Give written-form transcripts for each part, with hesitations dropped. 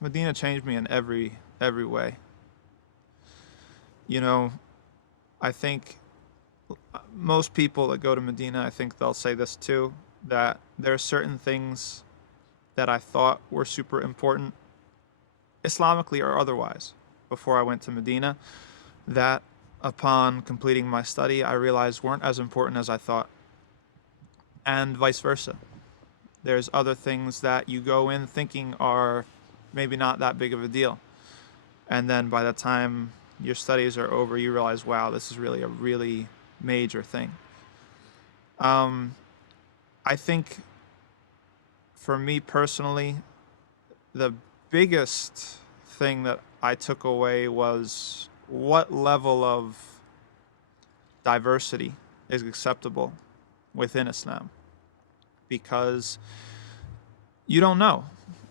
Medina changed me in every way. You know, I think most people that go to Medina, I think they'll say this too, that there are certain things that I thought were super important, Islamically or otherwise, before I went to Medina, that upon completing my study, I realized weren't as important as I thought, and vice versa. There's other things that you go in thinking are maybe not that big of a deal. And then by the time your studies are over, you realize, wow, this is really a really major thing. I think for me personally, the biggest thing that I took away was what level of diversity is acceptable within Islam. Because you don't know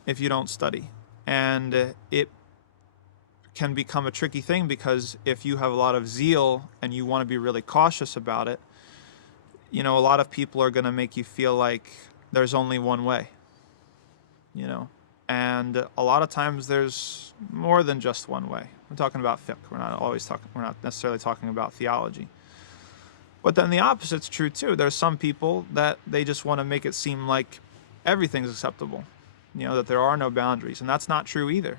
if you don't study. And it can become a tricky thing because if you have a lot of zeal and you want to be really cautious about it, a lot of people are going to make you feel like there's only one way, you know. And a lot of times there's more than just one way. We're talking about fiqh. We're not necessarily talking about theology. But then the opposite's true too. There's some people that they just want to make it seem like everything's acceptable, that there are no boundaries. And that's not true either.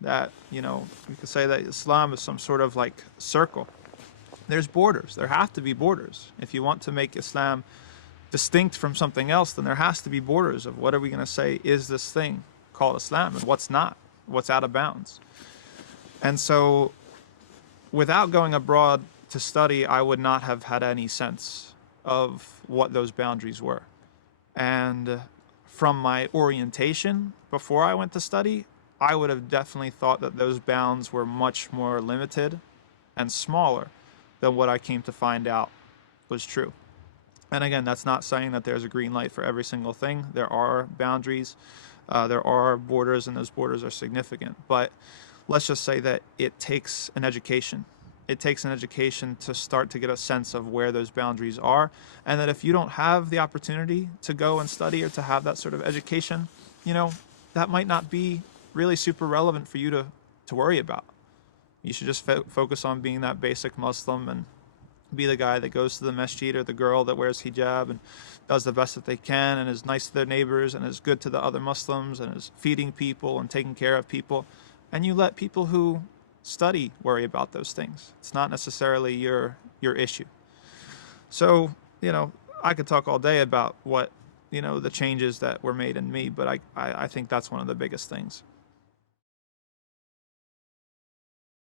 That, we could say that Islam is some sort of like circle. There's borders. There have to be borders. If you want to make Islam distinct from something else, then there has to be borders of what are we going to say is this thing called Islam and what's not, what's out of bounds. And so without going abroad to study, I would not have had any sense of what those boundaries were. And from my orientation before I went to study, I would have definitely thought that those bounds were much more limited and smaller than what I came to find out was true. And again, that's not saying that there's a green light for every single thing. There are boundaries, there are borders, and those borders are significant. But let's just say that it takes an education. It takes an education to start to get a sense of where those boundaries are. And that if you don't have the opportunity to go and study or to have that sort of education, that might not be really super relevant for you to worry about. You should just focus on being that basic Muslim and be the guy that goes to the Masjid or the girl that wears hijab and does the best that they can and is nice to their neighbors and is good to the other Muslims and is feeding people and taking care of people. And you let people who study worry about those things. It's not necessarily your issue. So, I could talk all day about what, the changes that were made in me, but I think that's one of the biggest things.